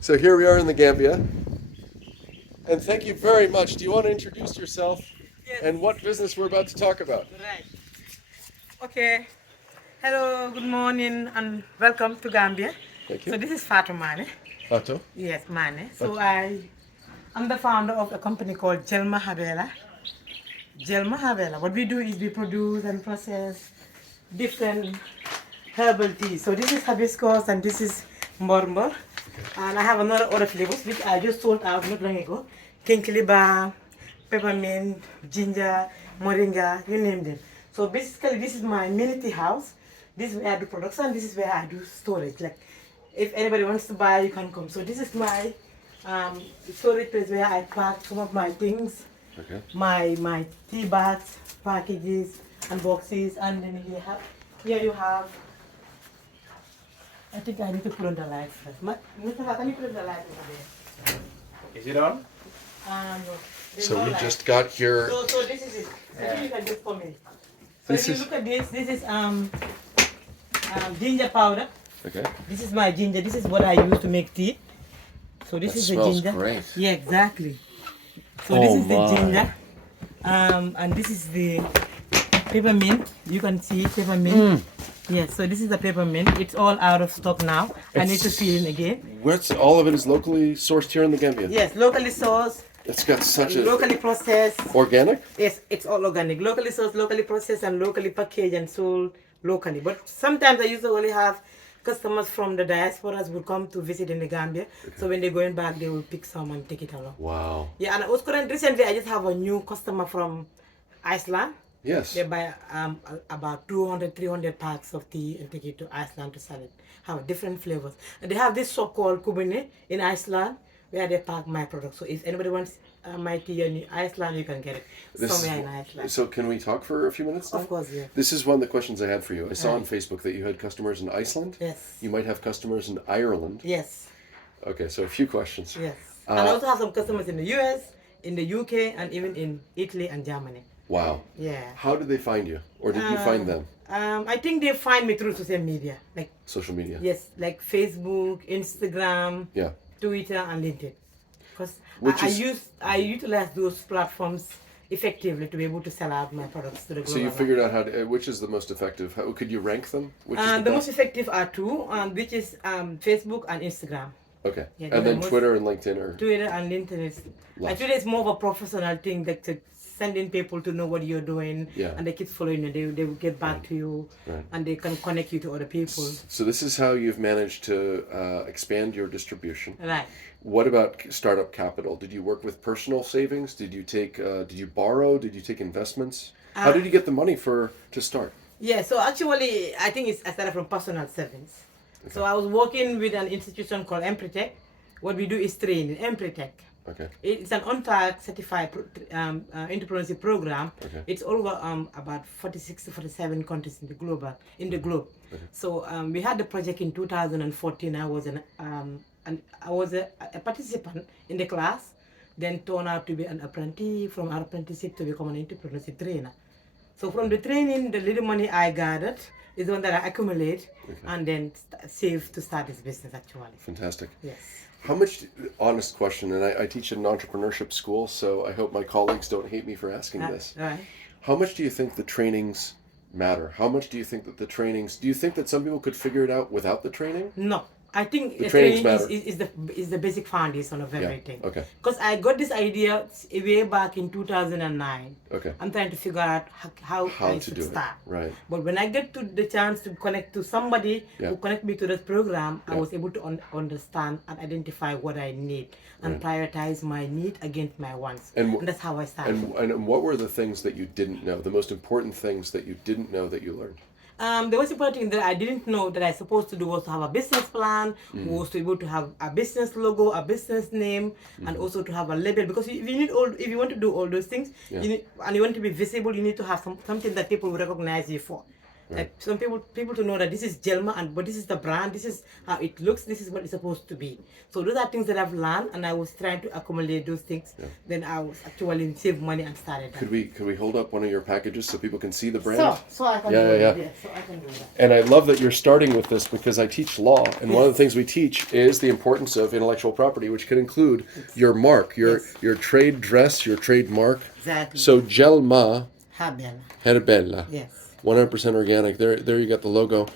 So here we are in the Gambia, and thank you very much. Do you want to introduce yourself Yes. and what business we're about to talk about? Right. Okay. Hello, good morning, and welcome to Gambia. Thank So you. this is Fatou Manneh. Fatou? Yes, Manneh. So Fatou. I'm the founder of a company called Jelmah Herbella. Jelmah Herbella. What we do is we produce and process different herbal teas. So this is hibiscus and this is murmur. And I have another other flavors which I just sold out not long ago. Kinkiliba, peppermint, ginger, moringa, you name them. So basically this is my mini tea house. This is where I do production, this is where I do storage. Like if anybody wants to buy, you can come. So this is my storage place where I pack some of my things, Okay. my tea bags, packages, and boxes, and then here you have. I think I need to put on the light first. Mr. Can you put on the light over there? Is it on? No, there's So no we light. just got here. So this is it. I think you can just come in. So This if you is- look at this is ginger powder. Okay. This is my ginger. This is what I use to make tea. So this That is the smells ginger. great. Yeah, exactly. So Oh this is my. the ginger. And this is the peppermint. You can see peppermint. Yes, so this is the peppermint. It's all out of stock now. I need to peel it again. What's all of it is locally sourced here in the Gambia. Yes, locally sourced, It's got such a locally processed. organic. Yes, it's all organic. Locally sourced, locally processed, and locally packaged and sold locally. But sometimes I usually have customers from the diasporas will come to visit in the Gambia. So when they're going back, they will pick some and take it along. Wow. Yeah, and recently I just have a new customer from Iceland. Yes. They buy about 200, 300 packs of tea and take it to Iceland to sell it. Have different flavors. And they have this shop called Kubine in Iceland where they pack my products. So if anybody wants my tea in Iceland, you can get it somewhere in Iceland. So can we talk for a few minutes now? Of course, yeah. This is one of the questions I had for you. I saw on Right. Facebook that you had customers in Iceland. Yes. You might have customers in Ireland. Yes. Okay, so a few questions. Yes. And I also have some customers in the US, in the UK, and even in Italy and Germany. Wow. Yeah. How did they find you? Or did you find them? I think they find me through social media. Like, Social media. yes, like Facebook, Instagram, Yeah. Twitter, and LinkedIn. Because Which I is- utilize those platforms effectively to be able to sell out my products to the global So you market. figured out how to, which is the most effective? How, could you rank them? Which is The the most best? effective are two, which is Facebook and Instagram. Okay. Yeah, And they're then the most- Twitter and LinkedIn are... Twitter and LinkedIn is Twitter is more of a professional thing, like to sending people to know what you're doing, Yeah. and they keep following you. They will get back to you, Right. and they can connect you to other people. So this is how you've managed to expand your distribution. Right. What about startup capital? Did you work with personal savings? Did you take? Did you borrow? Did you take investments? How did you get the money to start? Yeah, so actually, I think I started from personal savings. So I was working with an institution called Empretech. What we do is training, Empretech. Okay. It's an on-track certified entrepreneurship program. Okay. It's over about 46 to 47 countries in the globe. So we had the project in 2014. I was a participant in the class, then turned out to be an apprentice, from apprenticeship to become an entrepreneurship trainer. So from the training, the little money I gathered is the one that I accumulate and then save to start this business actually. Fantastic. Yes. How much, honest question, and I teach at an entrepreneurship school, so I hope my colleagues don't hate me for asking this. Right. How much do you think the trainings matter? How much do you think that the trainings, do you think that some people could figure it out without the training? No, I think The the trainings training matter. is the basic foundation of everything. Okay. Because I got this idea way back in 2009. Okay. I'm trying to figure out how How I to should do it. start. Right. But when I get to the chance to connect to somebody Yeah. who connect me to this program, I Yeah. was able to understand and identify what I need and prioritize my need against my wants. And And that's how I started. And what were the things that you didn't know? The most important things that you didn't know that you learned? The most important thing that I didn't know that I supposed to do was to have a business plan, was to be able to have a business logo, a business name, and also to have a label. Because if you want to do all those things, Yeah. and you want to be visible, you need to have something that people will recognize you for. Like some people to know that this is Jelmah, but this is the brand, this is how it looks, this is what it's supposed to be. So those are things that I've learned, and I was trying to accumulate those things. Then I was actually save money and started that. Could we hold up one of your packages so people can see the brand? So I can do that. Yeah, so I can do that. And I love that you're starting with this because I teach law, and one of the things we teach is the importance of intellectual property, which can include your mark, your trade dress, your trademark. Exactly. So Jelmah Herbella. Herbella. Yes. 100% organic. There you got the logo.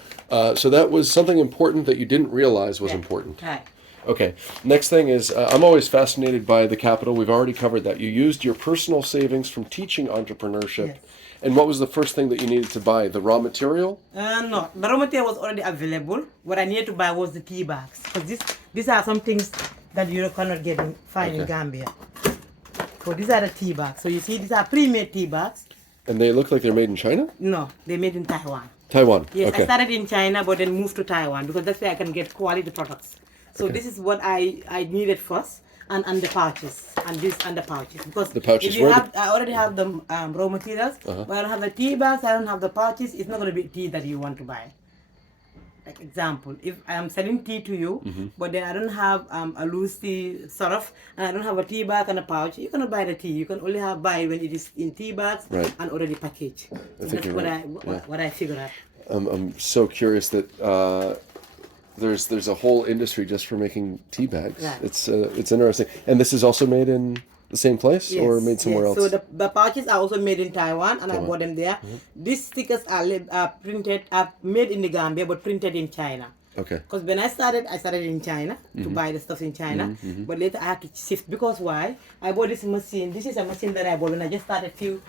So that was something important that you didn't realize was important. Right. Okay. Next thing is, I'm always fascinated by the capital. We've already covered that. You used your personal savings from teaching entrepreneurship. Yes. And what was the first thing that you needed to buy? The raw material? No, the raw material was already available. What I needed to buy was the tea bags, because these are some things that you cannot find in Gambia. So these are the tea bags. So you see, these are pre-made tea bags. And they look like they're made in China? No, they're made in Taiwan. Taiwan. Yes, Okay. I started in China, but then moved to Taiwan because that's where I can get quality products. So this is what I needed first, and the pouches, and the pouches, because The pouches if you were have, I already have the raw materials, but I don't have the tea bags, I don't have the pouches. It's not going to be tea that you want to buy. Like example, if I am selling tea to you, but then I don't have a loose tea sort of, and I don't have a tea bag and a pouch, you cannot buy the tea. You can only buy when it is in tea bags and already packaged. So that's what I figured out. I'm so curious that there's a whole industry just for making tea bags. Right. It's interesting. And this is also made in the same place or made somewhere else? So the pouches are also made in Taiwan, and I bought them there. These stickers are made in the Gambia, but printed in China. Okay. Because when I started in China to buy the stuff in China, but later I had to shift because why? I bought this machine. This is a machine that I bought when I just started few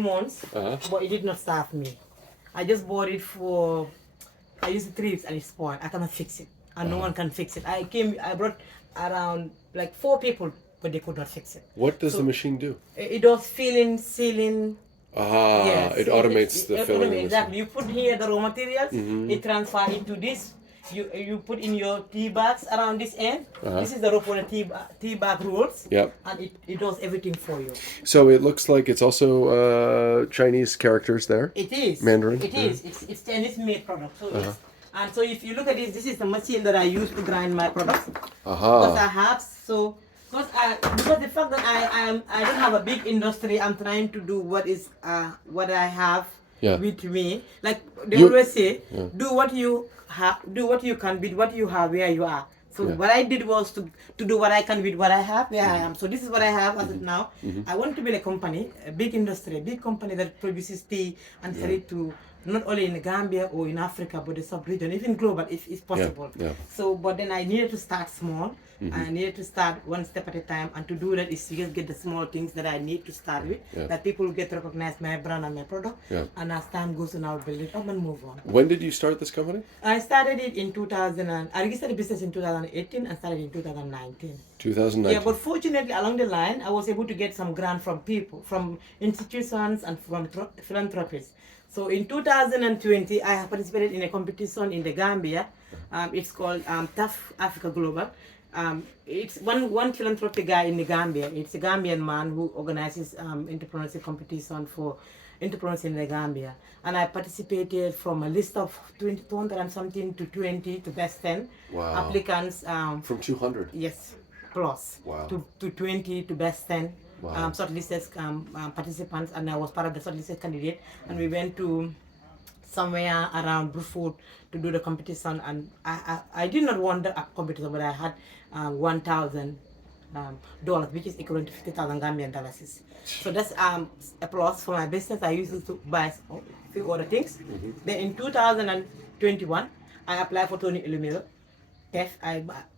months, but it did not serve me. I just bought it I used it 3 weeks and it spoiled. I cannot fix it, and no one can fix it. I brought around like 4 people, but they could not fix it. What does the machine do? It does filling, sealing. Yes, it automates the filling. Exactly. You put here the raw materials, it transfer into this. You put in your tea bags around this end. This is the rope for the tea bag rolls. Yep. And it does everything for you. So it looks like it's also Chinese characters there. It is. Mandarin. It is. It's Chinese made product. So yes. And so if you look at this is the machine that I use to grind my products. Because I have because the fact that I don't have a big industry, I'm trying to do what I have with me. Like they always say, do what you have, do what you can with what you have where you are. So what I did was to do what I can with what I have where I am. So this is what I have as of now. I want to build a company, a big industry, a big company that produces tea and sell it to not only in Gambia or in Africa, but the sub-region, even global, if it's possible. So, but then I needed to start small. I needed to start one step at a time, and to do that is to just get the small things that I need to start with, that people get to recognize my brand and my product, and as time goes on, I'll build it up and move on. When did you start this company? I started it in 2000, I registered the business in 2018 and started in 2019. 2019. Yeah, but fortunately, along the line, I was able to get some grant from people, from institutions and from philanthropists. So in 2020, I participated in a competition in the Gambia. It's called Tough Africa Global. It's one philanthropic guy in the Gambia. It's a Gambian man who organizes entrepreneurship competition for entrepreneurs in the Gambia. And I participated from a list of 200 and something to 20 to best 10 applicants. From 200? Yes, plus. Wow. To 20 to best 10. Wow. Shortlisted participants, and I was part of the shortlisted candidate, and we went to somewhere around Bruford to do the competition, and I did not won the competition, but I had $1,000, which is equivalent to 50,000 Gambian dollars. So that's a plus for my business. I used it to buy a few other things. Then in 2021, I applied for Tony Elumelo.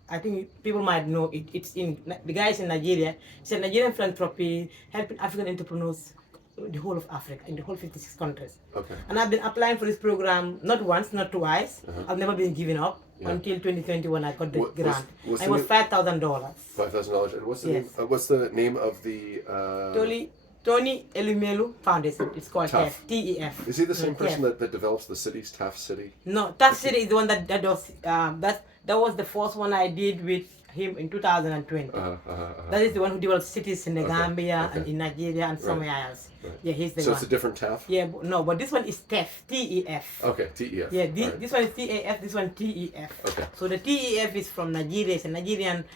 I think people might know it. It's in the guy is in Nigeria. It's a Nigerian philanthropy helping African entrepreneurs, the whole of Africa, in the whole 56 countries. Okay. And I've been applying for this program not once, not twice. I've never been giving up until 2020 when I got the grant. It was $5,000. $5,000. And what's the name of the Tony Elumelu Foundation. It's called TEF. TEF. Is he the same person that develops the cities, Taft City? No, Taft City is the one that does That was the first one I did with him in 2020. That is the one who developed cities in the Gambia and in Nigeria and somewhere else. Right. Yeah, he's the So one. it's a different TAF? Yeah, but this one is TEF, T-E-F. Okay, TEF. Yeah, Right. this one is TAF, this one TEF. Okay. So the TEF is from Nigeria. It's a Nigerian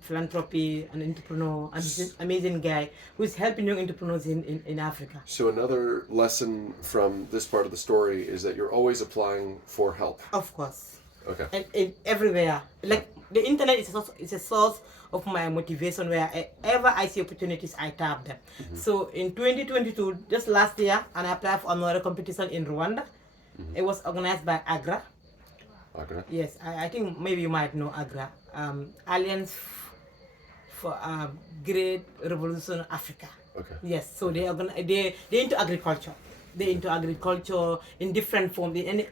philanthropy and entrepreneur, and he's an amazing guy who is helping young entrepreneurs in Africa. So another lesson from this part of the story is that you're always applying for help. Of course. Okay. And everywhere. Like the internet is a source of my motivation. Wherever I see opportunities, I tap them. So in 2022, just last year, and I applied for another competition in Rwanda. It was organized by AGRA. AGRA? Yes, I think maybe you might know AGRA. Alliance for Great Revolution Africa. Okay. Yes, so they're into agriculture. They're into agriculture in different forms, any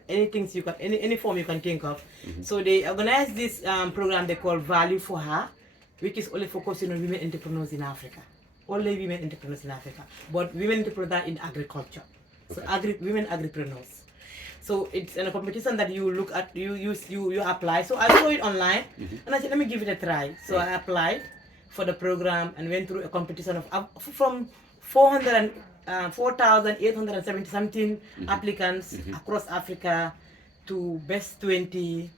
form you can think of. So they organize this program they call Value for Her, which is only focusing on women entrepreneurs in Africa. Only women entrepreneurs in Africa, but women entrepreneurs in agriculture. So women agripreneurs. So it's a competition that you look at, you apply. So I saw it online, and I said, let me give it a try. So I applied for the program and went through a competition of from 4,870 something applicants across Africa to best 20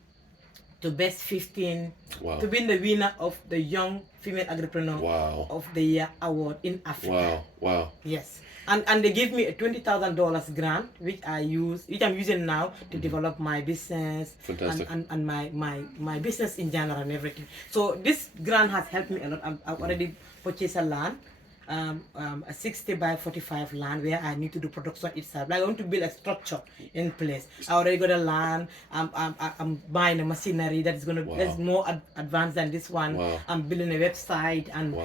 to best 15 to win the winner of the Young Female Agripreneur of the Year award in Africa. Wow. Yes. And they gave me a $20,000 grant, which I'm using now to develop my business. Fantastic. and my business in general and everything. So this grant has helped me a lot. I've already purchased a land, a 60 by 45 land where I need to do production itself. Like I want to build a structure in place. I already got a land. I'm buying a machinery that's that's more advanced than this one. I'm building a website, and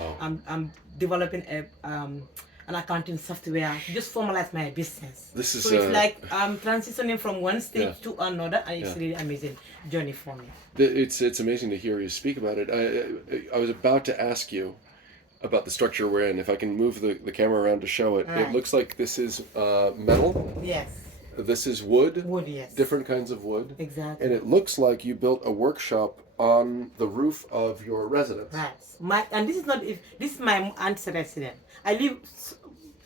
I'm developing an accounting software to just formalize my business. So it's like I'm transitioning from one stage to another, and it's really amazing journey for me. It's amazing to hear you speak about it. I was about to ask you about the structure we're in. If I can move the camera around to show it. Right. It looks like this is metal. Yes. This is wood. Wood, yes. Different kinds of wood. Exactly. And it looks like you built a workshop on the roof of your residence. Right. And this is my aunt's residence. I live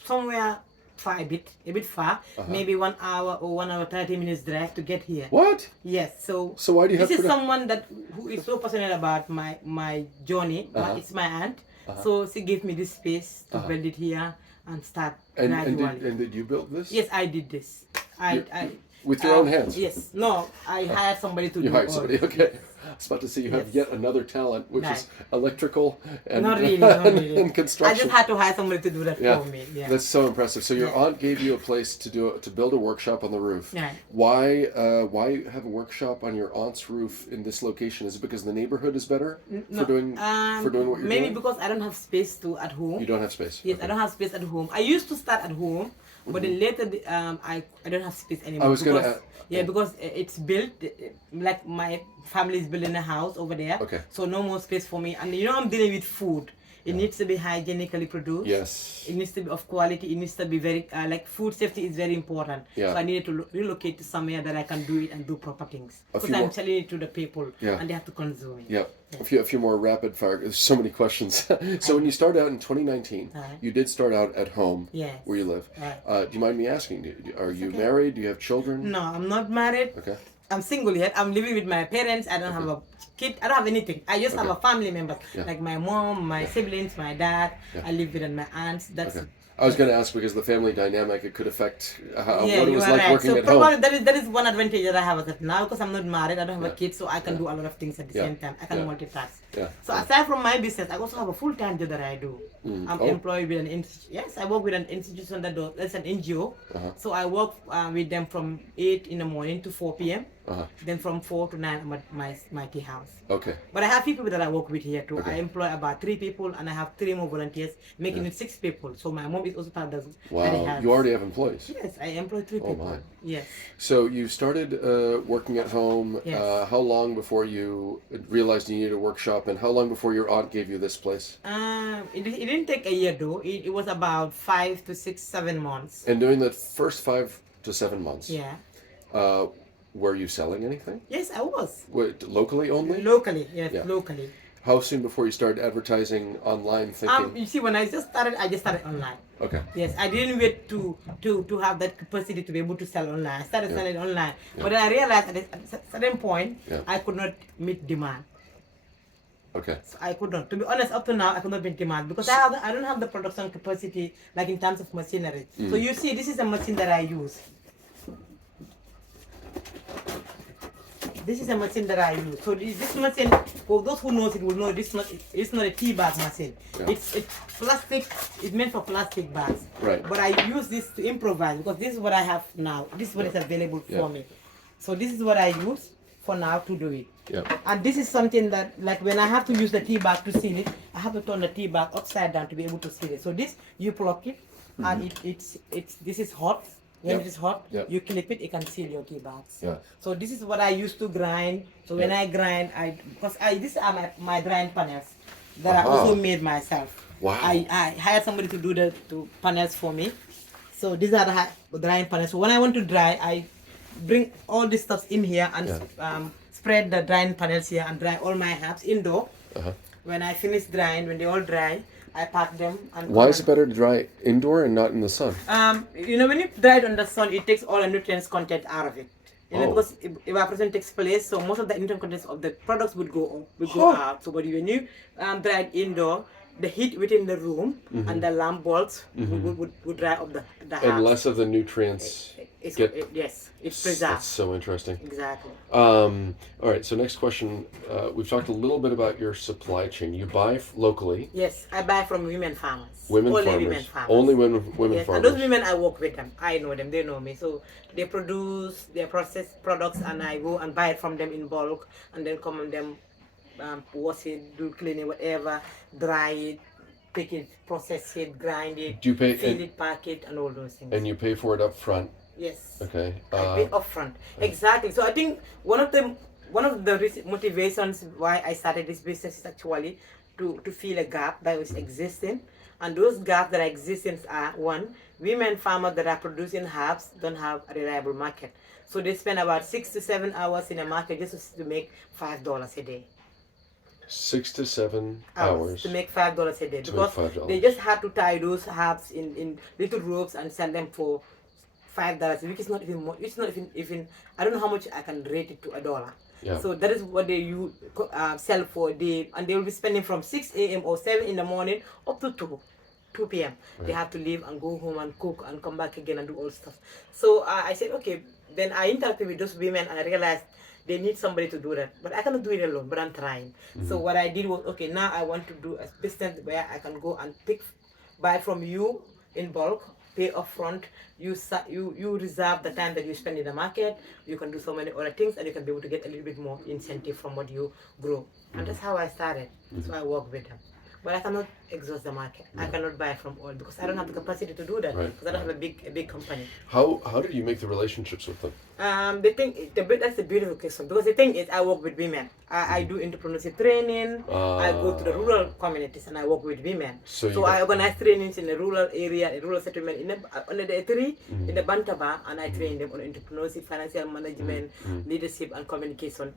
somewhere far, a bit far, maybe 1 hour or 1 hour 30 minutes drive to get here. What? Yes. So why do you have this is someone who is so passionate about my journey. It's my aunt. So she gave me this space to build it here and start gradually. And did you build this? Yes, I did this. With your own hands? Yes. No, I hired somebody to do it. You hired somebody, okay. I was about to say you have yet another talent, which is electrical and, not really. and construction. I just had to hire somebody to do that for me. Yeah. That's so impressive. So your aunt gave you a place to build a workshop on the roof. Right. Why have a workshop on your aunt's roof in this location? Is it because the neighborhood is better for doing what you're doing? Maybe because I don't have space at home. You don't have space. Yes, I don't have space at home. I used to start at home, but then later I don't have space anymore. I was gonna. Because it's built like my family is building a house over there. Okay. So no more space for me, and I'm dealing with food. It needs to be hygienically produced. Yes. It needs to be of quality. It needs to be very like food safety is very important. Yeah. So I needed to relocate to somewhere that I can do it and do proper things. Because I'm selling it to the people, and they have to consume it. Yeah. A few more rapid fire. There's so many questions. So when you started out in 2019, you did start out at home where you live. Right. Do you mind me asking? Are you married? Do you have children? No, I'm not married. Okay. I'm single yet. I'm living with my parents. I don't have a kid. I don't have anything. I just have a family member, like my mom, my siblings, my dad. I live with my aunts. That's I was going to ask because the family dynamic, it could affect what it you was are like right. working so at probably home. that is one advantage that I have as of now, because I'm not married. I don't have a kid, so I can do a lot of things at the same time. I can multitask. So aside from my business, I also have a full-time job that I do. I'm employed with an institution. Yes, I work with an institution that's an NGO. So I work with them from 8 in the morning to 4 p.m. Then from 4 to 9 I'm at my tea house. Okay. But I have people that I work with here too. I employ about 3 people, and I have 3 more volunteers, making it 6 people. So my mom is also part of the. Wow, you already have employees. Yes, I employ 3 people. My. Yes. So you started working at home. Yes. How long before you realized you needed a workshop, and how long before your aunt gave you this place? It didn't take a year though. It was about 5 to 6, 7 months. And during the first 5 to 7 months. Yeah. Were you selling anything? Yes, I was. What, locally only? Locally, yes, Yeah. locally. How soon before you started advertising online thinking? You see, when I just started online. Okay. Yes, I didn't wait to have that capacity to be able to sell online. I started Yeah. selling online, Yeah. but I realized at a certain point Yeah. I could not meet demand. Okay. So I could not. To be honest, up to now I could not meet demand because I don't have the production capacity like in terms of machinery. So you see, this is a machine that I use. This is a machine that I use. So this machine, for those who knows it will know it's not a tea bag machine. Yeah. It's plastic. It's meant for plastic bags. Right. But I use this to improvise because this is what I have now. This is what is available for me. So this is what I use for now to do it. Yeah. And this is something that, like when I have to use the tea bag to seal it, I have to turn the tea bag upside down to be able to seal it. So this, you plug it, and this is hot. When it is hot, you clip it, it can seal your tea bags. Yeah. So this is what I used to grind. So when I grind, these are my grind panels that I also made myself. Wow. I hired somebody to do the panels for me. So these are the drying panels. So when I want to dry, I bring all this stuff in here and spread the drying panels here and dry all my herbs indoor. When I finish drying, when they all dry, I pack them. And Why is it better to dry indoor and not in the sun? You know, when you dry it on the sun, it takes all the nutrients content out of it. You know, because evaporation takes place, so most of the nutrient contents of the products would go out. So when you dry it indoor, the heat within the room and the lamp bulbs would dry up the house. And less of the nutrients yes, it's preserved. That's so interesting. Exactly. All right, so next question. We've talked a little bit about your supply chain. You buy locally. Yes, I buy from women farmers. Women farmers. Only women Yes, farmers. and those women, I work with them. I know them, they know me. So they produce their processed products and I go and buy it from them in bulk and then come and them wash it, do cleaning, whatever, dry it, pick it, process it, grind it, Do you pay seal it, pack it, and all those things. And you pay for it up front. Yes. Okay. I pay upfront. Exactly. So I think one of the motivations why I started this business is actually to fill a gap that was existing. And those gaps that are existing are, one, women farmers that are producing herbs don't have a reliable market. So they spend about 6 to 7 hours in a market just to make $5 a day. 6 to 7 hours to make $5 a day, because $5. they just had to tie those herbs in little ropes and sell them for $5, which is not even more. It's not even. I don't know how much I can rate it to $1. Yeah. So that is what they sell for a day, and they will be spending from 6 a.m. or 7 in the morning up to 2 p.m. Right. They have to leave and go home and cook and come back again and do all stuff. So I said, okay. Then I interacted with those women and I realized they need somebody to do that. But I cannot do it alone, but I'm trying. So what I did was, okay, now I want to do a business where I can go and buy from you in bulk, pay upfront. You reserve the time that you spend in the market. You can do so many other things and you can be able to get a little bit more incentive from what you grow. And that's how I started. So I work with them. But I cannot exhaust the market. I cannot buy from all because I don't have the capacity to do that. Because I don't have a big company. How did you make the relationships with them? That's the beautiful question. Because the thing is, I work with women. I do entrepreneurship training. I go to the rural communities and I work with women. So I organize trainings in the rural area, a rural settlement under the tree in the Bantaba, and I train them on entrepreneurship, financial management, leadership, and communication.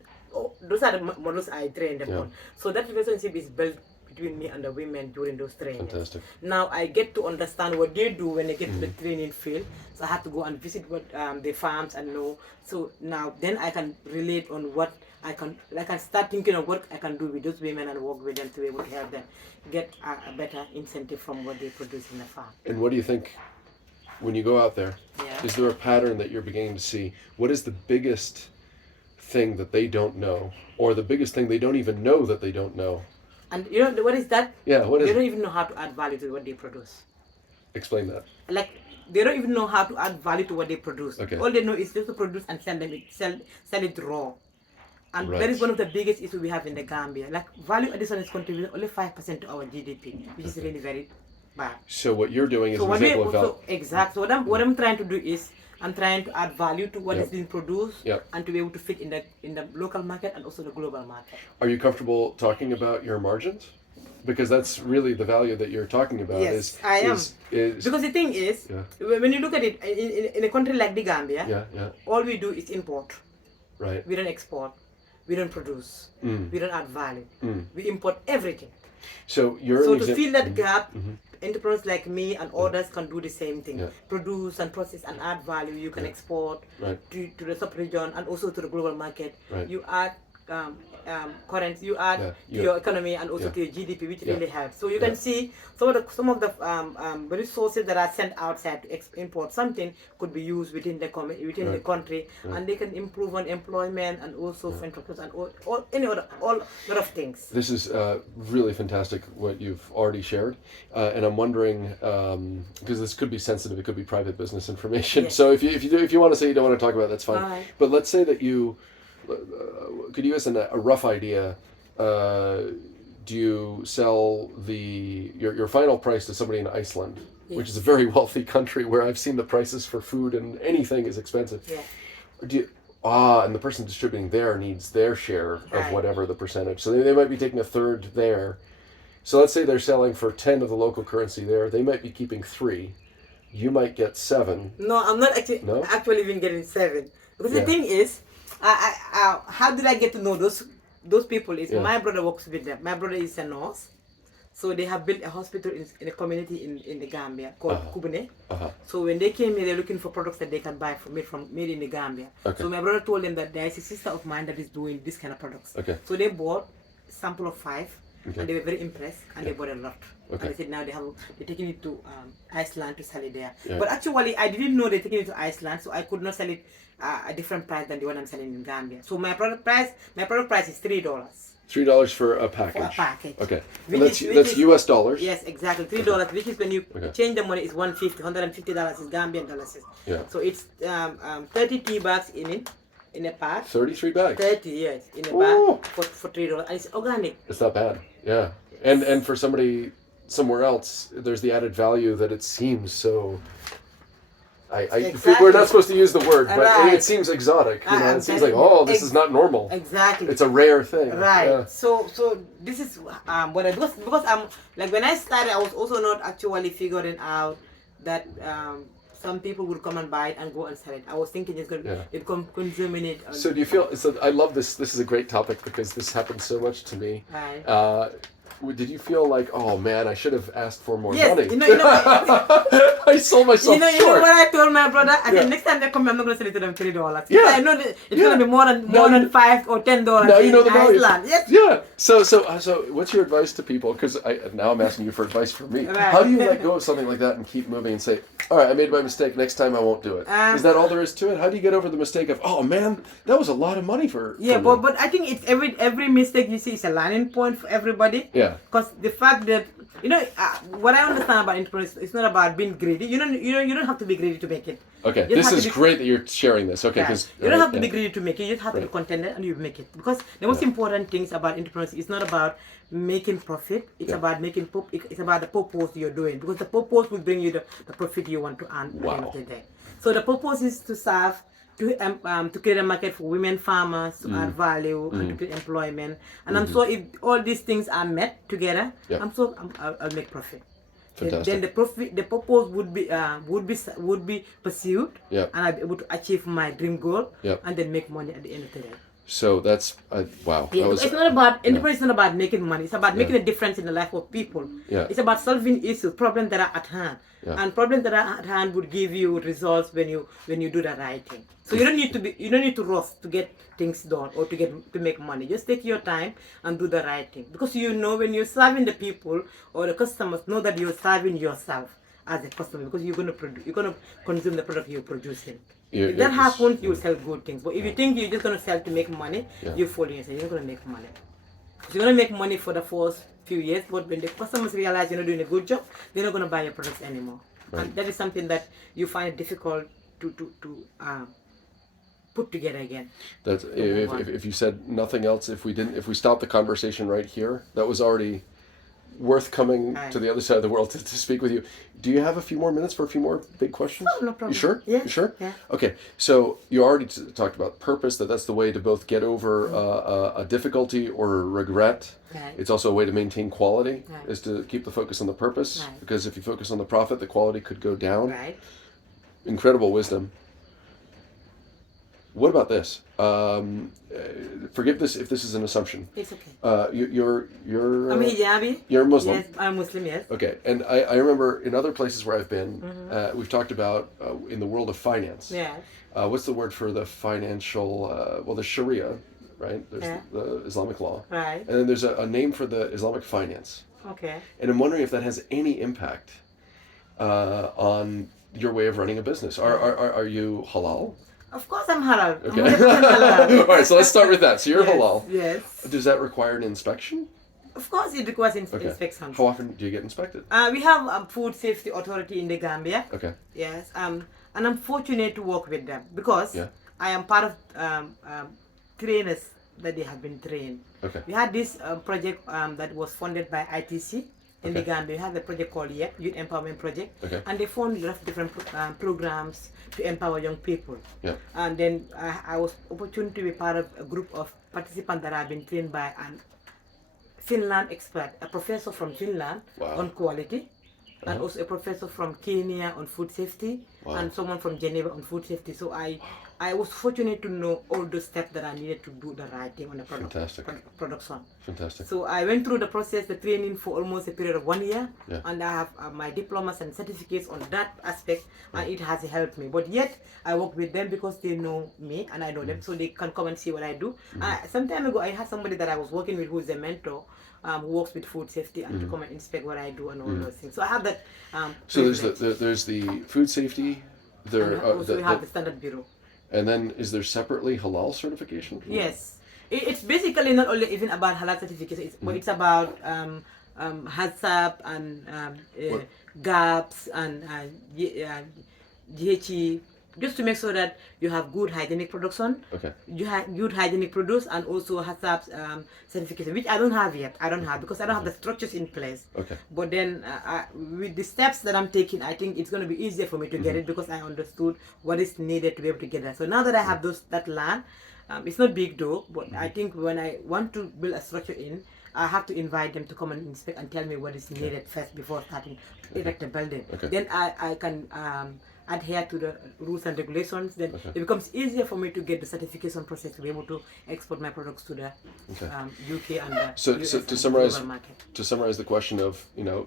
Those are the models I train them on. So that relationship is built between me and the women during those trainings. Fantastic. Now I get to understand what they do when they get to the training field. So I have to go and visit what the farms and know. So now then I can relate on what I can start thinking of what I can do with those women and work with them to be able to help them get a better incentive from what they produce in the farm. And what do you think when you go out there? Is there a pattern that you're beginning to see? What is the biggest thing that they don't know, or the biggest thing they don't even know that they don't know? And you know what is that? Yeah, what is They it? don't even know how to add value to what they produce. Explain that. Like they don't even know how to add value to what they produce. Okay. All they know is just to produce and sell it raw. And that is one of the biggest issues we have in the Gambia. Like value addition is contributing only 5% to our GDP, which is really very bad. So what you're doing is an example of value. Exactly. So what I'm trying to do is I'm trying to add value to what is being produced and to be able to fit in the local market and also the global market. Are you comfortable talking about your margins? Because that's really the value that you're talking about. Yes, I am. Because the thing is, when you look at it, in a country like the Gambia, all we do is import. Right. We don't export. We don't produce. We don't add value. We import everything. So you're So to fill that gap, entrepreneurs like me and others can do the same thing. Yeah. Produce and process and add value. You can export to the sub-region and also to the global market. Right. You add currency, you add to your economy and also to your GDP, which really helps. So you can see some of the resources that are sent outside to import something could be used within the the country, and they can improve on employment and also for entrepreneurs and all any other lot of things. This is really fantastic what you've already shared, and I'm wondering because this could be sensitive, it could be private business information. Yes. So if you want to say you don't want to talk about it, that's fine. Right. But let's say that you could you give us a rough idea. Do you sell your final price to somebody in Iceland, which is a very wealthy country where I've seen the prices for food and anything is expensive? Yeah. Do you, and the person distributing there needs their share of whatever the percentage. So they might be taking a third there. So let's say they're selling for 10 of the local currency there. They might be keeping 3. You might get 7. No, I'm not actually even getting 7. Because the thing is, how did I get to know those people? Is my brother works with them. My brother is a nurse. So they have built a hospital in a community in the Gambia called Kubune. So when they came here, they're looking for products that they can buy made in the Gambia. Okay. So my brother told them that there is a sister of mine that is doing this kind of products. Okay. So they bought a sample of 5, and they were very impressed, and they bought a lot. Okay. And they said now they're taking it to Iceland to sell it there. Yeah. But actually, I didn't know they're taking it to Iceland, so I could not sell it a different price than the one I'm selling in Gambia. So my product price is $3. $3 for a package. For a package. Okay. And that's US dollars. Yes, exactly. $3, which is when you change the money is $150 is Gambian dollars. Yeah. So it's 30 tea bags in a pack. 33 bags. 30, yes, in a bag for $3, and it's organic. It's not bad. Yeah. And for somebody somewhere else, there's the added value that it seems so. Exactly. We're not supposed to use the word, but it seems exotic. You know, it seems like, this is not normal. Exactly. It's a rare thing. Right. Yeah. So this is what I do because I'm like when I started, I was also not actually figuring out that some people would come and buy it and go and sell it. I was thinking it's going to consuming it. So do you feel? So I love this. This is a great topic because this happens so much to me. Right. Did you feel like, oh man, I should have asked for more money? You know, I sold myself short. You know what I told my brother? I said next time they come, I'm not going to sell it to them $3. Yeah. I know that it's going to be more than $5 or $10 now you know the value. Iceland. Yes. Yeah. So what's your advice to people? Because now I'm asking you for advice from me. Right. How do you let go of something like that and keep moving and say, all right, I made my mistake. Next time I won't do it. Is that all there is to it? How do you get over the mistake of, oh man, that was a lot of money for me. But I think it's every mistake you see is a learning point for everybody. Yeah. Because the fact that what I understand about entrepreneurship, it's not about being greedy. You don't have to be greedy to make it. Okay, this is great that you're sharing this. Okay, because you don't have to be greedy to make it. You just have to be contented and you make it. Because the most important things about entrepreneurship is not about making profit. It's about making it's about the purpose you're doing. Because the purpose will bring you the profit you want to earn at the end of the day. So the purpose is to serve. To create a market for women farmers, to add value and to create employment, and I'm sure if all these things are met together, I'm sure I'll make profit. Fantastic. Then the purpose would be pursued, and I'll be able to achieve my dream goal, and then make money at the end of the day. So that's wow. Yeah, it's not about entrepreneurship. It's not about making money. It's about making a difference in the life of people. Yeah. It's about solving issues, problems that are at hand, and problems that are at hand would give you results when you do the right thing. So you don't need to rush to get things done or to make money. Just take your time and do the right thing because when you're serving the people or the customers, know that you're serving yourself as a customer because you're gonna consume the product you're producing. If that happens, you will sell good things. But if you think you're just going to sell to make money, you're fooling yourself. You're not going to make money. You're going to make money for the first few years, but when the customers realize you're not doing a good job, they're not going to buy your products anymore. Right. And that is something that you find it difficult to put together again. That's if you said nothing else, if we stopped the conversation right here, that was already worth coming to the other side of the world to speak with you. Do you have a few more minutes for a few more big questions? Oh, no problem. You sure? Yeah. You sure? Yeah. Okay. So you already talked about purpose, that's the way to both get over a difficulty or a regret. Right. It's also a way to maintain quality, is to keep the focus on the purpose. Right. Because if you focus on the profit, the quality could go down. Right. Incredible wisdom. What about this? Forgive this if this is an assumption. It's okay. You're I'm hijabi. you're Muslim. Yes, I'm Muslim, yes. Okay, and I remember in other places where I've been, Mm-hmm. we've talked about in the world of finance. Yeah. What's the word for the financial? Well, the Sharia, right? There's Yeah. the Islamic law, Right. and then there's a name for the Islamic finance. Okay. And I'm wondering if that has any impact on your way of running a business. Are you halal? Of course I'm halal. I'm Okay. 100% halal. All right, so let's start with that. So you're Yes, halal. Yes. Does that require an inspection? Of course it requires Okay. inspection. How often do you get inspected? We have food safety authority in the Gambia. Okay. Yes. And I'm fortunate to work with them because Yeah. I am part of trainers that they have been trained. Okay. We had this project that was funded by ITC in the Okay. Gambia. We had the project called Youth Empowerment Project. Okay. And they fund a lot of different programs to empower young people. Yeah. And then I was opportunity to be part of a group of participants that have been trained by an Finland expert, a professor from Finland Wow. on quality, and Uh-huh. also a professor from Kenya on food safety, Wow. and someone from Geneva on food safety. So I was fortunate to know all the steps that I needed to do the right thing on the Fantastic. production. Fantastic. So I went through the process, the training for almost a period of 1 year, Yeah. and I have my diplomas and certificates on that aspect, and it has helped me. But yet I work with them because they know me and I know them, so they can come and see what I do. Some time ago, I had somebody that I was working with who is a mentor. Who works with food safety and to come and inspect what I do and all those things. So I have that. So there's privilege. there's the food safety. There And also we have the standard bureau. and then is there separately halal certification? Yes, it's basically not only even about halal certificates, but it's about HACCP and What? GAPS and GHE, just to make sure that you have good hygienic production. Okay. You have good hygienic produce and also HACCP certification, which I don't have yet. I don't have because I don't have the structures in place. Okay. But then with the steps that I'm taking, I think it's going to be easier for me to get it because I understood what is needed to be able to get that. So now that I have that land, it's not big though, but I think when I want to build a structure in, I have to invite them to come and inspect and tell me what is needed first before starting to erect the building. Okay. Then I can adhere to the rules and regulations. Then Okay. it becomes easier for me to get the certification process to be able to export my products to the Okay. UK and the So US to and summarize global market. to summarize the question of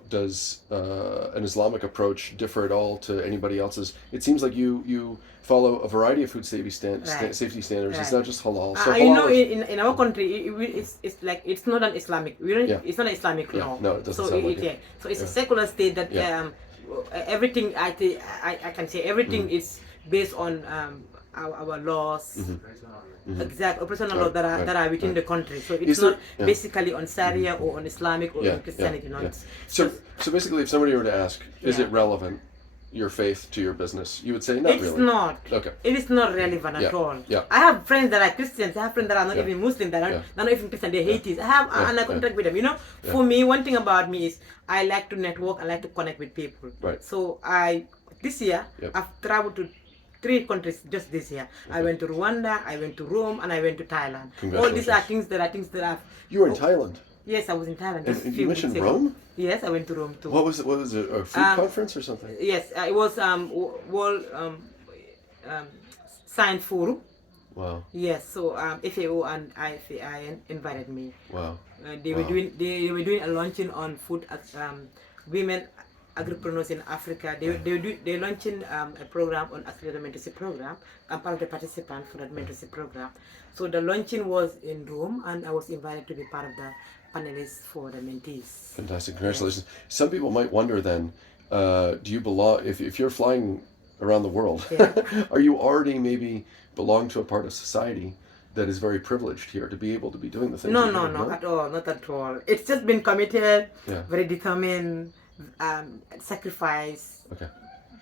does an Islamic approach differ at all to anybody else's? It seems like you follow a variety of food safety Right. safety standards. It's Right. not just halal. So You halal know, is- in our country, it's like it's not an Islamic. Yeah. It's not an Islamic Yeah, law. no, it doesn't so sound like it. Yeah. So it's a Yeah. secular state that Yeah. everything I can say everything Mm-hmm. is based on our laws. Exact operational laws Right, that are within right. the country. So Is it's there- not yeah. basically on Sharia or on Islamic or Yeah, on Christianity. yeah, No, yeah. it's So just- so basically, if somebody were to ask, is Yeah. it relevant, your faith to your business? You would say not it's really. not. Okay. It is not relevant at Yeah, all. yeah. I have friends that are Christians. I have friends that are not Yeah. even Muslim. That are Yeah. not even Christian. They're Haitis. I have Yeah, and I yeah. contact with them. Yeah. For me, one thing about me is I like to network. I like to connect with people. Right. So this year Yep. I've traveled to 3 countries just this year. I went to Rwanda, I went to Rome, and I went to Thailand. All these are things that I've. You were in Thailand, Yes, I was in Thailand. and just a you few mentioned weeks ago. Rome. Yes, I went to Rome too. What was it? What was it? A food conference or something? Yes, it was World Science Forum. Wow. Yes, so FAO and IFAI invited me. Wow. They were Wow. doing a launching on food women agripreneurs in Africa. They launching a program on accelerated mentorship program. I'm part of the participant for that mentorship program. So the launching was in Rome, and I was invited to be part of the panelists for the mentees. Fantastic. Congratulations. Some people might wonder then, do you belong, if you're flying around the world, Yeah. are you already maybe belong to a part of society that is very privileged here to be able to be doing the things No, you're no, doing, no, not at all. It's just been committed, Yeah. very determined, sacrifice, Okay.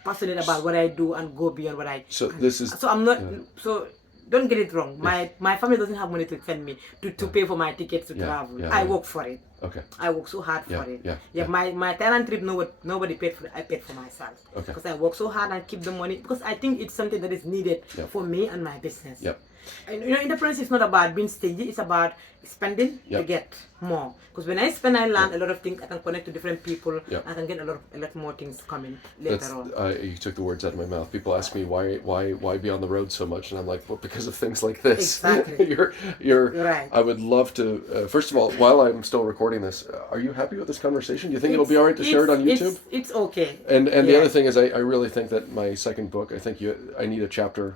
passionate about what I do, and go beyond what I. So this is, So I'm not. Yeah. So don't get it wrong. My family doesn't have money to send me to pay for my tickets to Yeah, travel. yeah, I yeah. work for it. okay. I work so hard Yeah, for it. yeah. My Thailand trip, nobody paid for it. I paid for myself. Okay. Because I work so hard and keep the money because I think it's something that is needed Yep. for me and my business. Yep. And, entrepreneurship is not about being stingy. It's about spending to Yep. get more. Because when I spend, I learn a lot of things. I can connect to different people. Yep. I can get a lot more things coming later on. You took the words out of my mouth. People ask me why be on the road so much, and I'm like, well, because of things like this. Exactly. you're Right. I would love to. First of all, while I'm still recording this, are you happy with this conversation? Do you think it'll be all right to share it on YouTube? It's okay. And the Yeah. other thing is, I really think that my second book, I need a chapter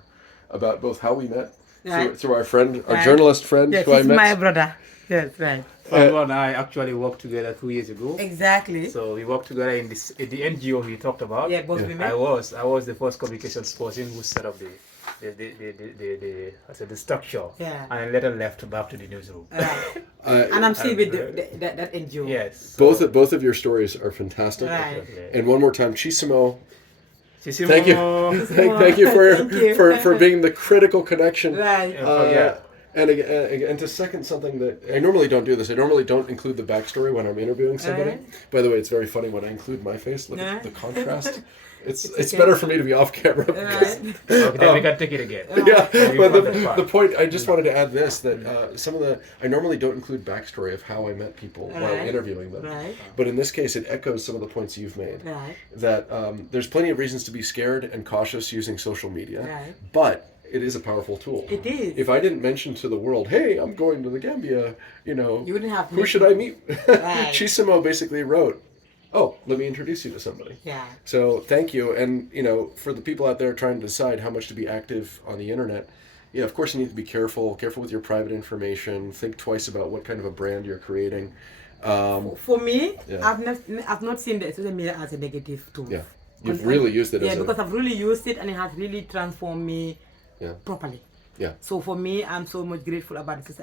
about both how we met Right. through our friend, our Right. journalist friend Yes, who I he's met. my brother. Yes, right. Fatou and I actually worked together 2 years ago. Exactly. So we worked together in the NGO he talked about. Yeah, both Yeah. women. I was the first communications person who set up the structure. Yeah. And I later left back to the newsroom. Right. Uh, And I'm still with that NGO. Yes. both of your stories are fantastic. Right. And one more time, Chisimo. Sissimo. Thank you. Thank you for Thank you. for being the critical connection. Right. Yeah. And again, to second something that I normally don't do this. I normally don't include the backstory when I'm interviewing somebody. Right. By the way, it's very funny when I include my face. Look Yeah. at the contrast. It's okay. better for me to be off camera. because- Right. Okay, then we can take it again. yeah, You but want that part. the point, I just wanted to add this, that I normally don't include backstory of how I met people while Right. interviewing them. Right. But in this case, it echoes some of the points you've made. Right. That there's plenty of reasons to be scared and cautious using social media. Right. But it is a powerful tool. It is. If I didn't mention to the world, hey, I'm going to the Gambia, You wouldn't have. who should I meet? Right. Chisimo basically wrote, oh, let me introduce you to somebody. Yeah. So thank you. And, for the people out there trying to decide how much to be active on the internet, yeah, of course you need to be careful with your private information. Think twice about what kind of a brand you're creating. For me, Yeah. I've not seen the social media as a negative tool. Yeah. You've really used it as because I've really used it and it has really transformed me Yeah. properly. Yeah. So for me, I'm so much grateful about the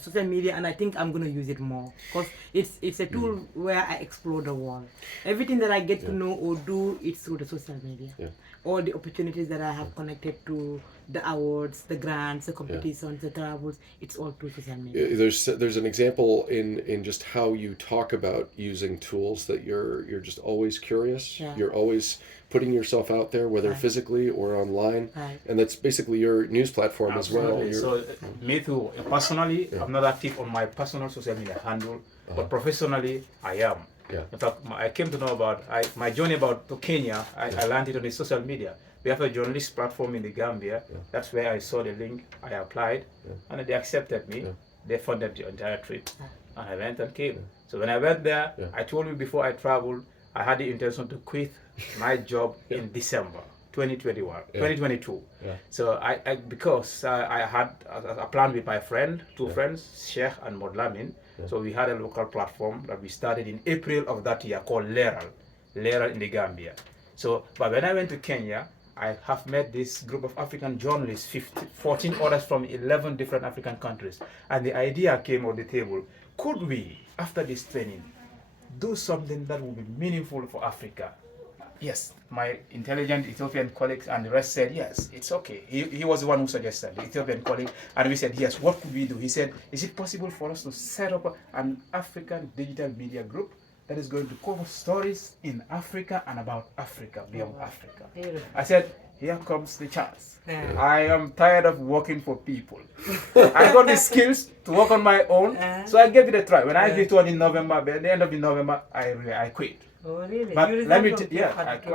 social media, and I think I'm gonna use it more because it's a tool where I explore the world. Everything that I get to know or do, it's through the social media. Yeah. All the opportunities that I have connected to, the awards, the grants, the competitions, the travels, it's all through social media. There's an example in just how you talk about using tools that you're just always curious. Yeah. You're always putting yourself out there, whether Right. physically or online, Right. and that's basically your news platform as well. Absolutely. So me too. Personally, I'm not active on my personal social media handle, but professionally, I am. Yeah. In fact, I came to know about my journey to Kenya. I learned it on the social media. We have a journalist platform in the Gambia. That's where I saw the link. I applied, and they accepted me. They funded the entire trip, and I went and came. So when I went there, I told you before I traveled, I had the intention to quit my job in December 2022. Yeah. So because I had a plan with my two friends, Sheikh and Modlamin. So we had a local platform that we started in April of that year called Leral in the Gambia. So, but when I went to Kenya, I have met this group of African journalists, 14 others from 11 different African countries. And the idea came on the table, could we, after this training, do something that would be meaningful for Africa? Yes, my intelligent Ethiopian colleagues and the rest said, yes, it's okay. He was the one who suggested, the Ethiopian colleague, and we said, yes, what could we do? He said, is it possible for us to set up an African digital media group that is going to cover stories in Africa and about Africa, beyond Africa? Beautiful. I said, here comes the chance. Yeah. I am tired of working for people. I got the skills to work on my own, so I gave it a try. When I did one in November, by the end of the November, I quit. Oh, really? But You let me, resigned from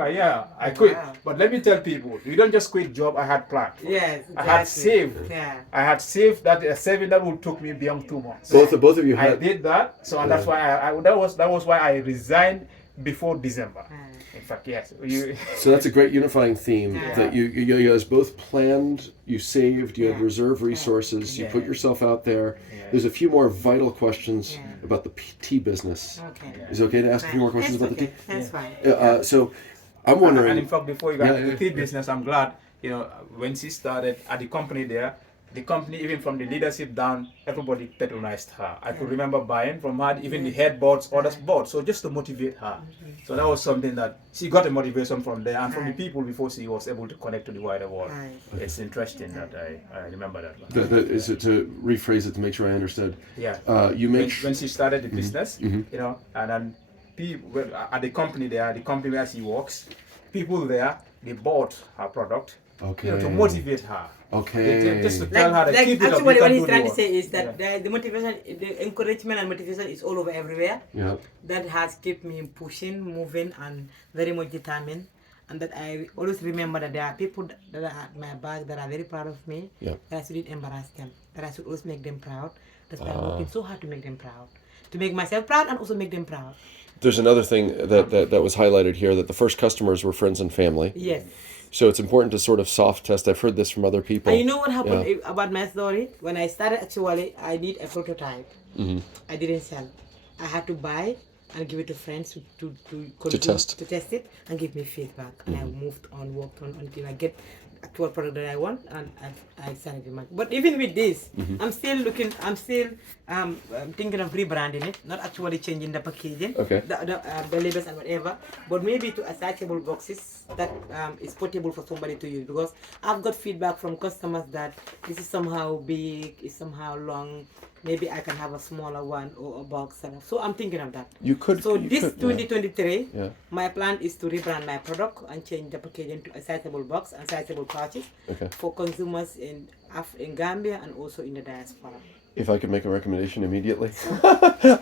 I quit. Wow. But let me tell people, you don't just quit job I had planned. Yes, I had exactly. saved. Yeah. I had saved that saving that would took me beyond 2 months. both of you I had. did that, so and that's why that was why I resigned before December. In fact, yes. So that's a great unifying theme Yeah. that you guys both planned, you saved, you had Yeah. reserve resources, you put Yeah. yourself out there. Yeah. There's a few more vital questions Yeah. about the tea business. Okay. Is it okay to ask a few more questions That's about the okay. tea? That's fine. So I'm wondering. And in fact, before you got Yeah, into yeah. the tea business, I'm glad, when she started at the company there, the company, even from the leadership down, everybody patronized her. I could remember buying from her, even the head boards, others bought, so just to motivate her. So that was something that she got a motivation from there and from the people before she was able to connect to the wider world. Right. It's interesting that I remember that one. Is it to rephrase it to make sure I understood? Yeah. You make When she started the business, and then people at the company there, the company where she works, people there, they bought her product, Okay. to motivate her. Okay. Just to tell her that Like keep it up, actually, you what can he's do trying the to say work. is that the motivation, the encouragement and motivation is all over everywhere. Yeah. That has kept me pushing, moving, and very much determined. And that I always remember that there are people that are at my back that are very proud of me. Yeah. That I shouldn't embarrass them. That I should always make them proud. That's why I'm working so hard to make them proud, to make myself proud and also make them proud. There's another thing that was highlighted here, that the first customers were friends and family. Yes. So it's important to sort of soft test. I've heard this from other people. And you know what happened about my story? When I started, actually, I need a prototype. I didn't sell. I had to buy and give it to friends to test. it and give me feedback. And I moved on, worked on until I get actual product that I want, and I started the market. But even with this, I'm still thinking of rebranding it, not actually changing the packaging, Okay. the labels and whatever, but maybe to attachable boxes that is portable for somebody to use, because I've got feedback from customers that this is somehow big, it's somehow long. Maybe I can have a smaller one or a box. So I'm thinking of that. You could. So you this could, 2023, Yeah. my plan is to rebrand my product and change the packaging to a sizable box and sizable pouches Okay. for consumers in Gambia and also in the diaspora. If I could make a recommendation immediately.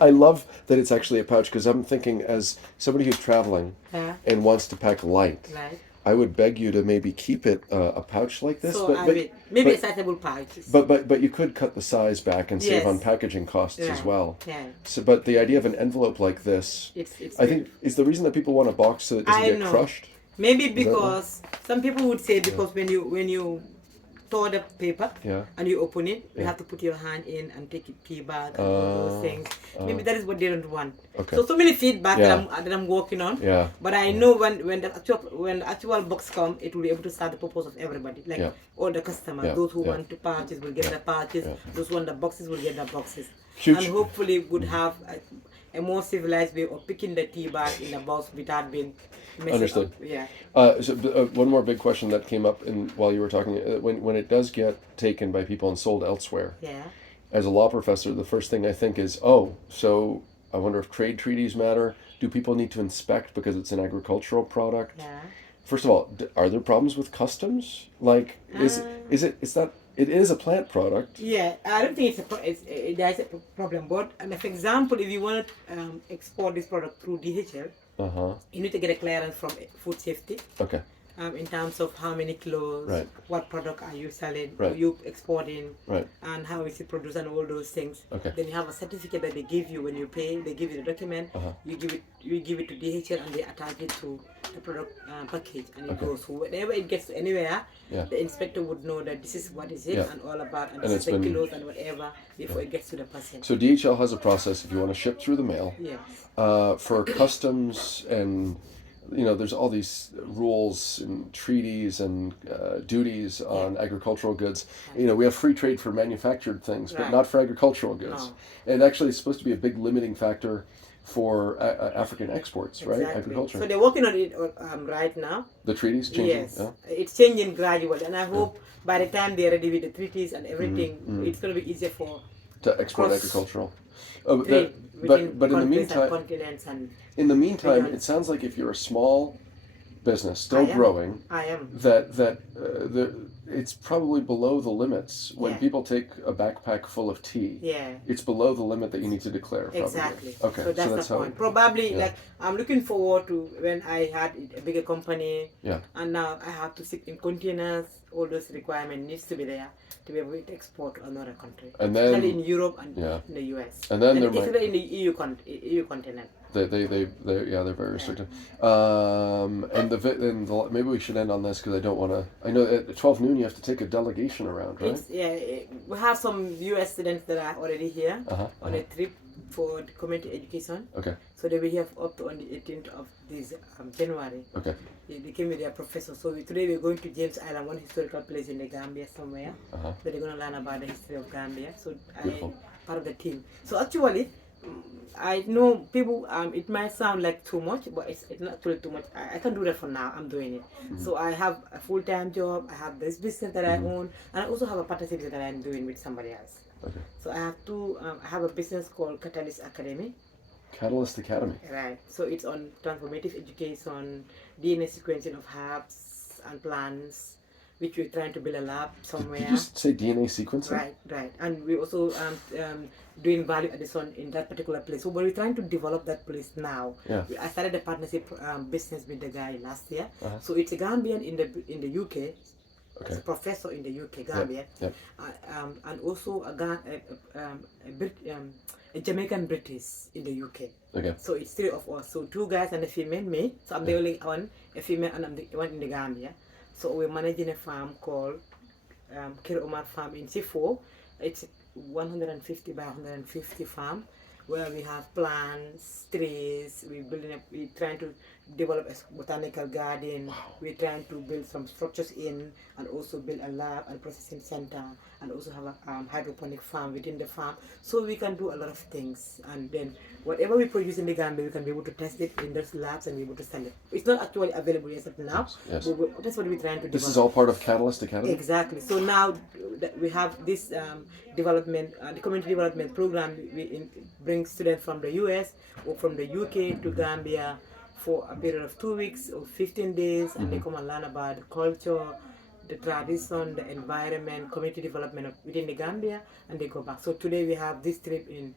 I love that it's actually a pouch, because I'm thinking, as somebody who's traveling Yeah. and wants to pack light, Right. I would beg you to maybe keep it a pouch like this. So but, I but, will. Maybe but, a sizable pouches. but you could cut the size back and save Yes. on packaging costs as Yeah. well. Yeah. So, but the idea of an envelope like this, It's I think, is the reason that people want a box so that it doesn't I get know. crushed. Maybe that because some people would say because when you tore the paper Yeah. and you open it, you Yeah. have to put your hand in and take it pee back and all those things. Maybe that is what they don't want. Okay. So many feedback Yeah. that I'm working on. Yeah. But I know when the actual box come, it will be able to serve the purpose of everybody. Like Yeah. all the customers, Yeah. those who Yeah. want the pouches will get the pouches. Yeah. Those who want the boxes will get the boxes. Huge. And hopefully would have a more civilized way of picking the tea bag in a box without being messed Understood. up. Yeah. One more big question that came up while you were talking, when it does get taken by people and sold elsewhere, Yeah. as a law professor, the first thing I think is, oh, so I wonder if trade treaties matter. Do people need to inspect because it's an agricultural product? Yeah. First of all, are there problems with customs? Like, it is a plant product. Yeah, I don't think there's a problem. But for example, if you want to export this product through DHL, you need to get a clearance from food safety. Okay. In terms of how many kilos, Right. what product are you selling, Right. are you exporting, Right. and how is it produced, and all those things. Okay. Then you have a certificate that they give you when you pay. They give you the document. You give it to DHL, and they attach it to the product package, and it goes. So whenever it gets to anywhere, Yeah. the inspector would know that this is what is it Yeah. and all about, and And this it's is the been- kilos and whatever before it gets to the person. So DHL has a process if you want to ship through the mail. Yes. For customs, and there's all these rules and treaties and duties on agricultural goods. We have free trade for manufactured things, but Right. not for agricultural goods. No. And actually, it's supposed to be a big limiting factor for African exports, right? Exactly. Agriculture. So they're working on it right now. The treaties changing. Yes, Yeah? it's changing gradually, and I hope by the time they're ready with the treaties and everything, it's going to be easier for To export Cross agricultural. trade But in the countries and meantime, continents. And in the meantime, beyond. it sounds like if you're a small business, I still am. growing, I am. it's probably below the limits when Yeah. people take a backpack full of tea. Yeah. It's below the limit that you need to declare. Probably. Exactly. Okay, So that's the how. point. Probably, yeah. like, I'm looking forward to when I had a bigger company, Yeah. and now I have to sit in containers. All those requirements needs to be there to be able to export to another country, And then- especially in Europe and Yeah. in the US, And then there might- especially in the EU continent. They're very restrictive. Maybe we should end on this because I don't want to. I know at 12 noon you have to take a delegation around, right? We have some US students that are already here on Uh-huh. a trip for the community education. Okay. So they will be here up to on the 18th of this January. Okay. They came with their professor. So today we're going to James Island, one historical place in the Gambia somewhere. Uh-huh. So they're going to learn about the history of Gambia. So Beautiful. I'm part of the team. So actually, I know people, it might sound like too much, but it's not actually too much. I can do that for now. I'm doing it. So I have a full-time job. I have this business that I own. And I also have a partnership that I'm doing with somebody else. Okay. So I have two, I have a business called Catalyst Academy. Catalyst Academy. Right. So it's on transformative education, DNA sequencing of herbs and plants, which we're trying to build a lab somewhere. Did you say DNA sequencing? Right. And we also doing value addition in that particular place. So we're trying to develop that place now. Yeah. I started a partnership business with the guy last year. Uh-huh. So it's a Gambian in the UK. Okay. It's a professor in the UK, Gambia, Yep. and also a Jamaican British in the UK. Okay. So it's 3 of us. So 2 guys and a female, me. So I'm the only one, a female, and I'm the one in the Gambia. So we're managing a farm called Kir Omar Farm in Sifo. It's 150 by 150 farm where we have plants, trees. We're trying to develop a botanical garden. Wow. We're trying to build some structures in, and also build a lab and processing center, and also have a hydroponic farm within the farm. So we can do a lot of things, and then whatever we produce in the Gambia, we can be able to test it in those labs and be able to sell it. It's not actually available yet now. Yes. But that's what we're trying to do. This is all part of Catalyst Academy? Exactly. So now that we have this development, the community development program, we bring students from the US or from the UK to Gambia for a period of 2 weeks or 15 days, and they come and learn about the culture, the tradition, the environment, community development within the Gambia, and they go back. So today we have this trip in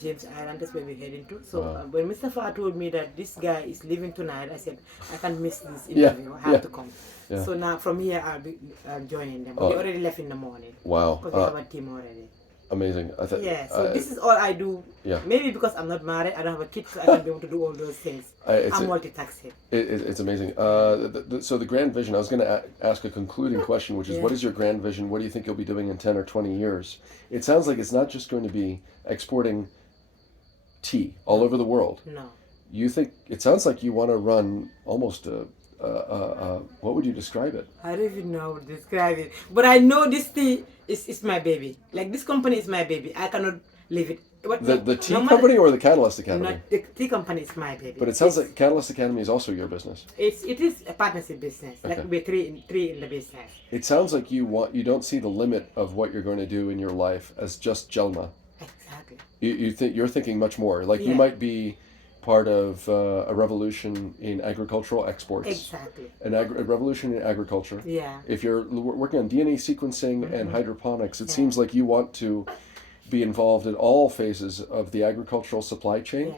James Island. That's where we're heading to. So when Mr. Fatou told me that this guy is leaving tonight, I said, I can't miss this interview. I have to come. Yeah. So now from here I'll be joining them. Oh. They already left in the morning. Wow. Because we have a team already. Amazing. Yeah, so this is all I do. Yeah. Maybe because I'm not married, I don't have a kid, so I can be able to do all those things. I'm multitasking. It's amazing. So the grand vision, I was going to ask a concluding question, which is what is your grand vision? What do you think you'll be doing in 10 or 20 years? It sounds like it's not just going to be exporting tea all over the world. No. You think, it sounds like you want to run almost what would you describe it? I don't even know how to describe it. But I know this tea is my baby. Like, this company is my baby. I cannot leave it. The tea company or the Catalyst Academy? Not, the tea company is my baby. But it sounds like Catalyst Academy is also your business. It is a partnership business. Okay. Like we're three in the business. It sounds like you don't see the limit of what you're going to do in your life as just Jelmah. Exactly. You're thinking much more. Like you might be part of a revolution in agricultural exports. Exactly. A revolution in agriculture. Yeah. If you're working on DNA sequencing and hydroponics, it seems like you want to be involved in all phases of the agricultural supply chain. Yeah.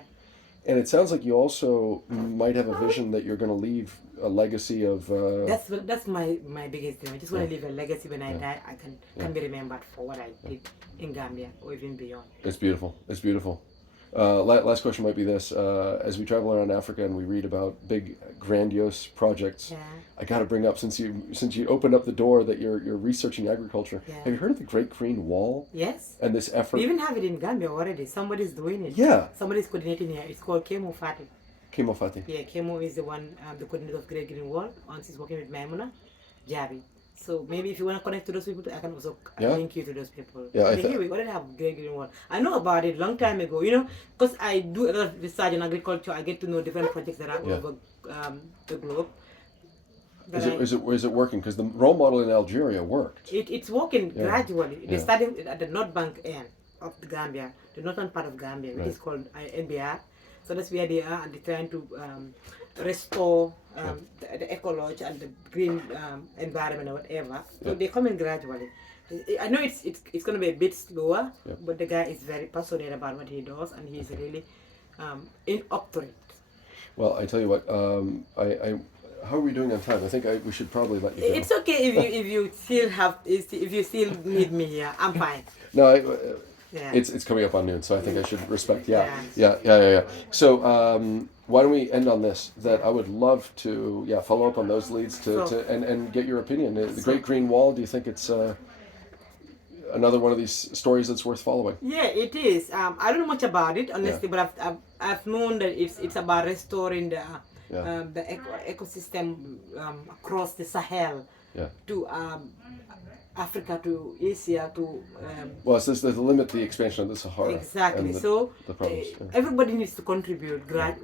And it sounds like you also might have a vision that you're going to leave a legacy of... That's my biggest dream. I just want to leave a legacy when I die. I can be remembered for what I did in Gambia or even beyond. It's beautiful. It's beautiful. Last question might be this. As we travel around Africa and we read about big, grandiose projects, I got to bring up, since you opened up the door that you're researching agriculture, have you heard of the Great Green Wall? Yes. And this effort? We even have it in Gambia already. Somebody's doing it. Yeah. Somebody's coordinating here. It's called Kemo Fatou. Kemo Fatou. Yeah, Kemo is the one, the coordinator of Great Green Wall. Once he's working with Maimuna, Javi. So maybe if you want to connect to those people, I can also link you to those people. Yeah, Here we already have Great Green Wall. I know about it long time ago, because I do a lot of research in agriculture. I get to know different projects that are over the globe. Is it working? Because the role model in Algeria worked. It's working gradually. They started at the North Bank end of the Gambia, the northern part of Gambia, which is called NBR. So that's where they are, and they're trying to restore the ecology and the green environment or whatever. So they're coming gradually. I know it's going to be a bit slower, but the guy is very passionate about what he does, and he's really up to it. Well, I tell you what, how are we doing on time? I think we should probably let you go. It's okay if you still need me here. I'm fine. No, it's coming up on noon, so I think I should respect. Yeah. So why don't we end on this? That I would love to follow up on those leads and get your opinion. The Great Green Wall. Do you think it's another one of these stories that's worth following? Yeah, it is. I don't know much about it honestly, but I've known that it's about restoring the ecosystem across the Sahel to Africa, to Asia, to well, it says to limit the expansion of the Sahara. Exactly. So everybody needs to contribute a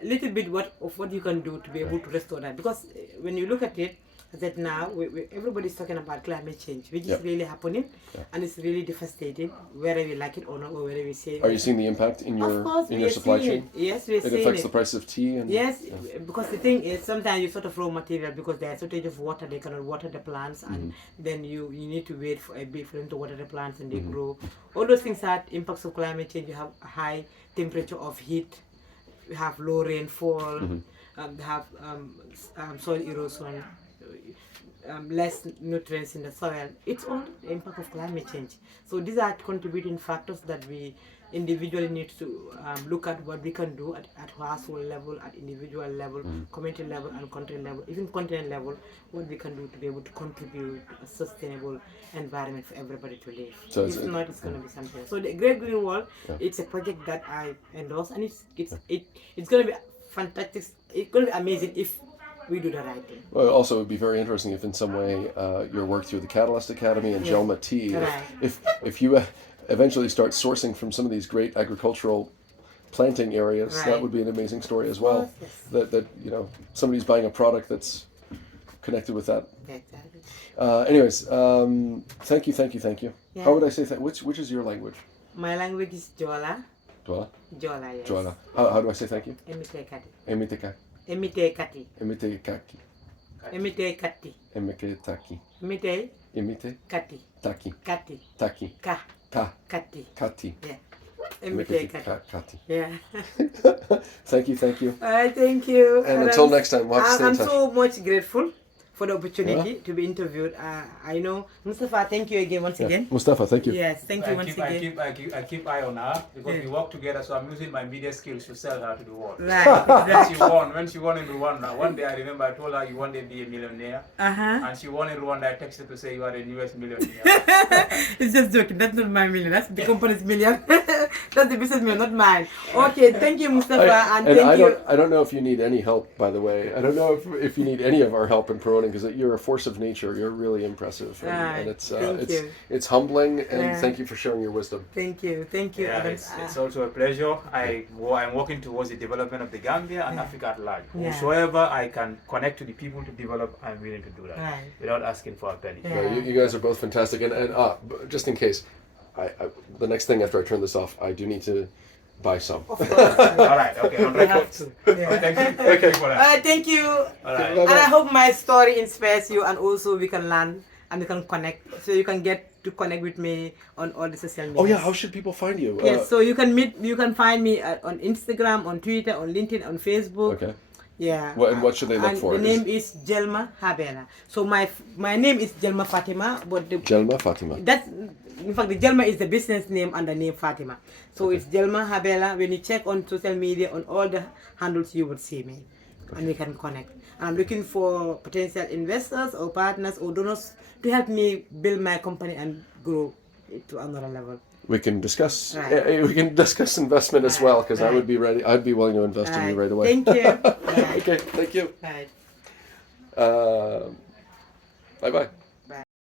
little bit of what you can do to be able to restore that, because when you look at it, That now everybody's talking about climate change, which Yep. is really happening, Yeah. and it's really devastating, whether we like it or not, or whether we say. Are you seeing the impact in Of your course, we are supply seeing chain? it. Yes, we're It seeing affects it. the price of tea and Yes, yeah. because the thing is, sometimes you sort of raw material because there's shortage of water, they cannot water the plants, and then you need to wait for a bit for them to water the plants and they grow. All those things are impacts of climate change. You have a high temperature of heat, you have low rainfall, you have soil erosion, less nutrients in the soil. It's all the impact of climate change. So these are contributing factors that we individually need to look at what we can do at household level, at individual level, community level, and country level, even continent level, what we can do to be able to contribute to a sustainable environment for everybody to live. So if not, it's going to be something. So the Great Green Wall, it's a project that I endorse, and it's going to be fantastic. It's going to be amazing if we do the right thing. Well, also, it would be very interesting if in some way your work through the Catalyst Academy and Jelmah Tea, Right. if you eventually start sourcing from some of these great agricultural planting areas, that Right. would be an amazing story as well. Yes. That somebody's buying a product that's connected with that. Exactly. Anyways, thank you. Yeah. How would I say which is your language? My language is Jola. Jola? Jola, yes. Jola. How do I say thank you? Emite kati. Emiteka. Emite kati. Emitekaki. Emite kati. Emiketaki. Emite Emite. kati. Taki. Kati. Taki. Ka. Ka. Kati. Kati. Yeah. Emite kati. Kati. Yeah. Thank you. Thank you. And until next time, we'll have to stay in I'm touch. so much grateful for the opportunity to be interviewed. I know, Mustafa, thank you again once again. Mustafa, thank you. Yes, thank you once again. I keep eye on her because we work together. So I'm using my media skills to sell her to the world. Right, When exactly. she won in Rwanda. One day I remember I told her you one day be a millionaire, and she won in Rwanda. I texted to say you are a US millionaire. It's just joking. That's not my million. That's the company's million. That's the business million, not mine. Okay, thank you, Mustafa, and thank you. I don't know if you need any help, by the way. I don't know if you need any of our help in promoting, because you're a force of nature. You're really impressive, and it's humbling. And thank you for sharing your wisdom. Thank you. Yeah, it's also a pleasure. I'm working towards the development of the Gambia and Africa at large. Yeah. Whosoever I can connect to the people to develop, I'm willing to do that without asking for a penny. Yeah. No, you guys are both fantastic. And just in case, the next thing after I turn this off, I do need to buy some. Of course. All right, okay, on We have record. to. Thank you for that. Thank you. All right. And I hope my story inspires you, and also we can learn and we can connect. So you can get to connect with me on all the social media. Oh yeah, how should people find you? Yes, so you can find me on Instagram, on Twitter, on LinkedIn, on Facebook. Okay. Yeah. What should they look and for? The name is Jelmah Herbella. So my name is Jelmah Fatima, but Jelmah Fatima. that's in fact the Jelmah is the business name and the name Fatima. So it's Jelmah Herbella. When you check on social media, on all the handles, you would see me, and we can connect. And I'm looking for potential investors or partners or donors to help me build my company and grow it to another level. We can discuss. Right. We can discuss investment as well, because I would be ready. I'd be willing to invest in you right away. Thank you. Okay. Thank you. Right. Bye bye.